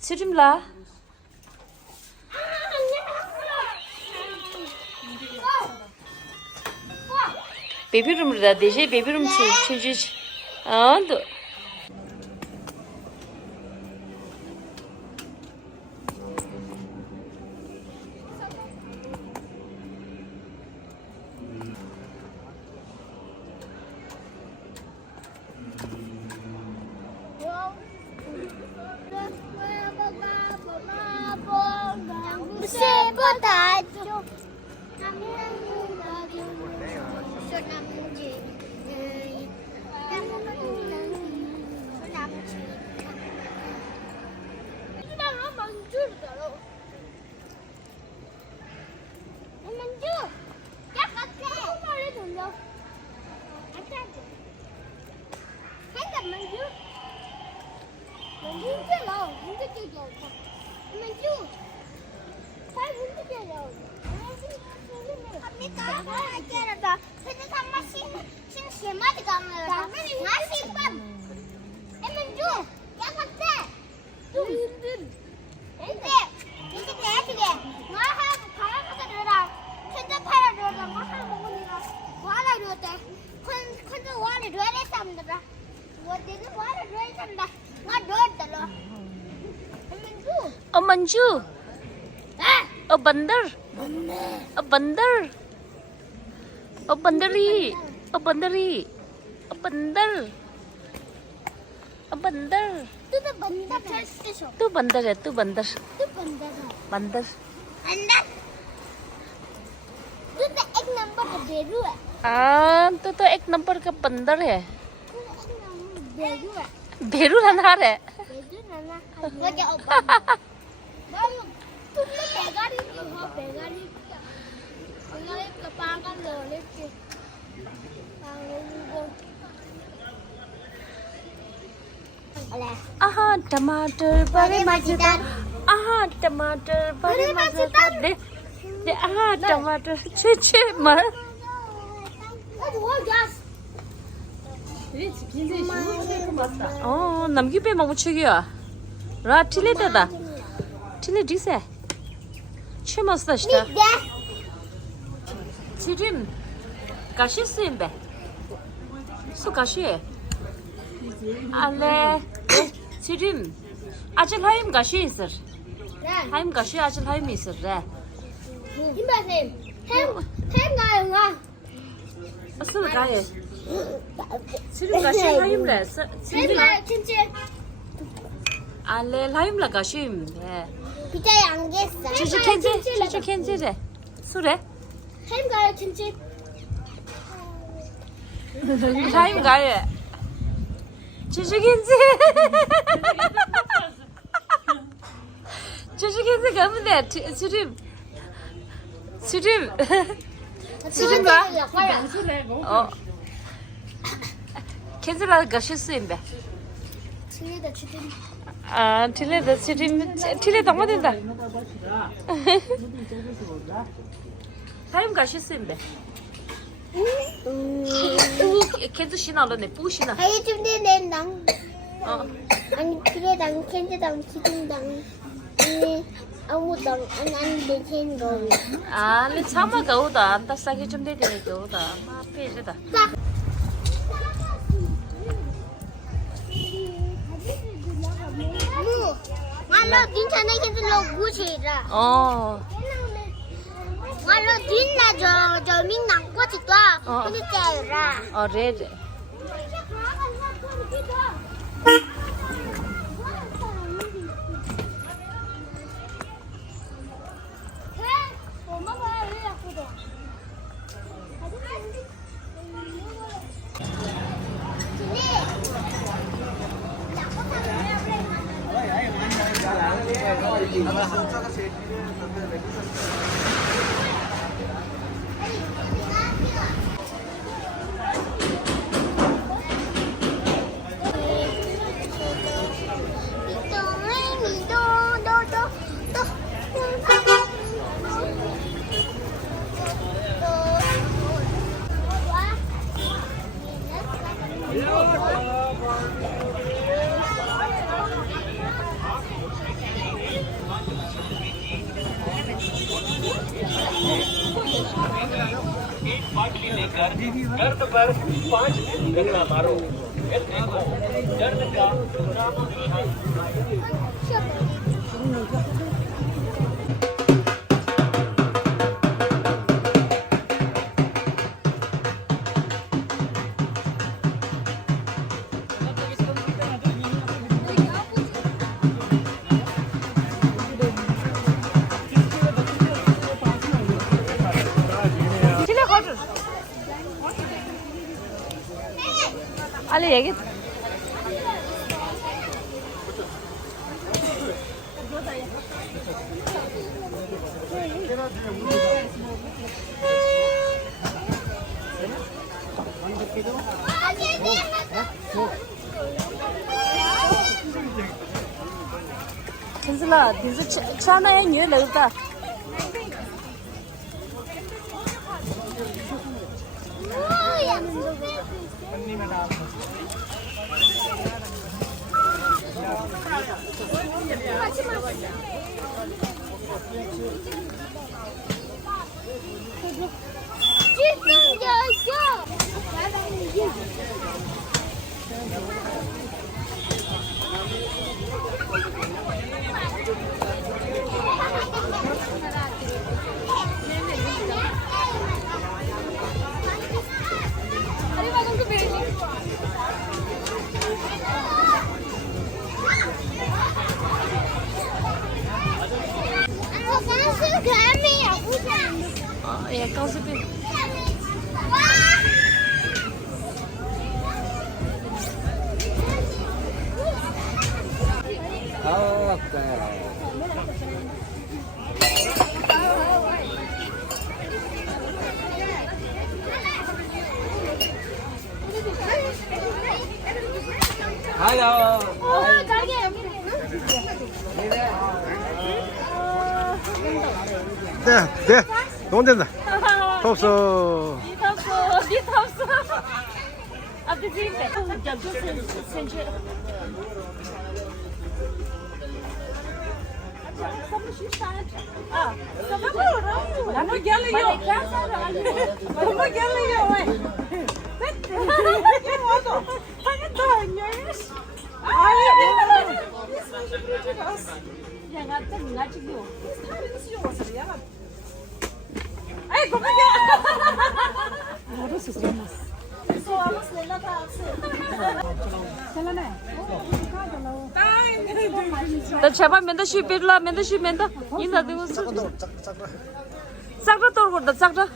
스림라 베비룸이다. 대체 베비룸 치지. 아, 또. मंजू बंदर बंदर बंदरी बंदरी बंदर बंदर तू बंदर है तू बंदर बंदर तू तो एक नंबर का बेरू है तू तो एक नंबर का बंदर है बेरू है भेरू रनहार है बेरू नाना वो क्या ओपा तुम लोग बेगारी हो बेगारी हमारे कपांग का लोले के आहा टमाटर बड़े मजेदार आहा टमाटर बड़े मजेदार दे दे आहा टमाटर छे छे मर 남기 빼 먹고 치기야 라 틸레다다 틸레 디세 치마스다 시다 지림 가시스인데 수 가시 알레 지림 아질 하임 가시 있어 하임 가시 아질 하임 있어 래 힘바셈 햄 가요가 어서 가해 지림 가시 하임래 햄 가요 킨치 알레 하임라 가시임 비자에 안겠어 지지 캔지래 술에 햄 가요 킨치 하임 가해 지지 캔지 지지 캔지 가면 돼 지림 가 캔지라 가시스인데 지리다 지리 아 틸레다 지림 틸레 담아 된다 하임 가시스인데 캔즈 신나러네 뿌시나 아이 좀내 낭 어 아니 그래당 캔즈당 지금당 아니 아무당 아니 내 캔거 아니 참아 가오다 안다 싸게 좀 되네 가오다 마 페이지다 알로 괜찮아 걔들로 무시라 알로 딘나 저 민난 꼬치도 근데 째라 레드 엄마가 왜 약고도 पाटली लेकर गर्द पर 5 दिन रगड़ा मारो। फिर देखो दर्द का नामो Ali 얘기. 진슬아, 진슬 차나에 nhớ lỡ ta. 예,高速病。 Hello. 네, 너무 된다. 톱소.你头说，啊，对对对，讲就是正确。啊，怎么不了？咱们家里有，我们家里有哎。我懂，他个大人。Jangan tengah cikgu. ¿Cómo que? Ahora se llama. 나 제발 맨다 쉬비라 맨다 쉬 맨다 인다 되고 싹다 떨고 나 싹다